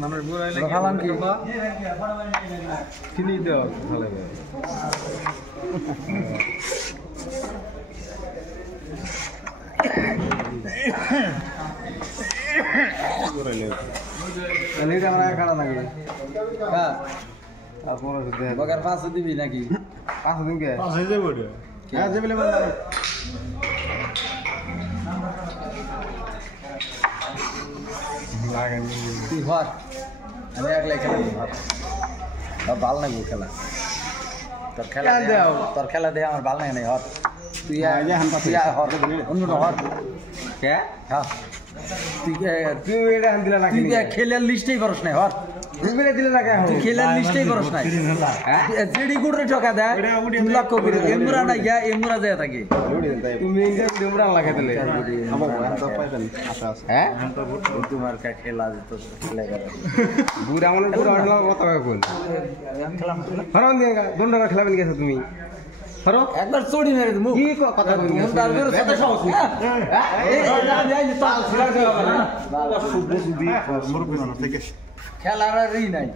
মানুষ বুড়া হইলে খালাম কি চিনি দাও ভালো লিটা আমরা খাড়া নাকি হ্যাঁ বগার 500 দিবি নাকি 500 দিন কে 500 দেব রে হ্যাঁ যে বলে বল লাগেন কি হর আমি একলা খেলা হর ভালো নাকি খেলা তোর খেলা দে আমার ভালো নাই হর তুই হর অন্য হর কে হ্যাঁ তুই এটা হান দিলা নাকি তুই খেলার লিস্টেই করছ না হর তুই দিলে না কে তুই খেলার লিস্টেই করছ না জেডি গুড়রে ঠকা দে তুই লক্ষ্য করে এমরা না গিয়া এমরা যায় থাকে তুমি ইন্ডিয়ান ডুমরা লাগাই দিলে আমার তো পাইবেন আশা আছে হ্যাঁ তোমার কা খেলা যেত খেলা করে বুড়া মানে বুড়া হলো কথা কোন খেলাম হরন দিগা দন্ডকা খেলাবেন গেছো তুমি হরো একবার চড়ি মেরে দিমু কি কথা বলি তার বের সাথে সাহস নেই এই যাই তো ছিড়া দেওয়া বলে শুদ্ধ শুদ্ধি মুরব্বি মানুষ থেকে খেলারই নাই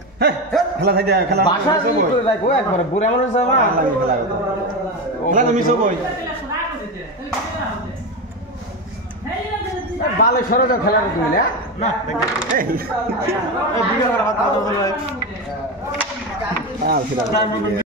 খেলা থাকে খেলা ভাষা করে রাখো একবার বুড়া মানুষ যাবা লাগে খেলা খেলা তুমি সব কই বালে সরে যাও খেলার তুমি না না এই ভিডিও করা হাত দাও ভাই হ্যাঁ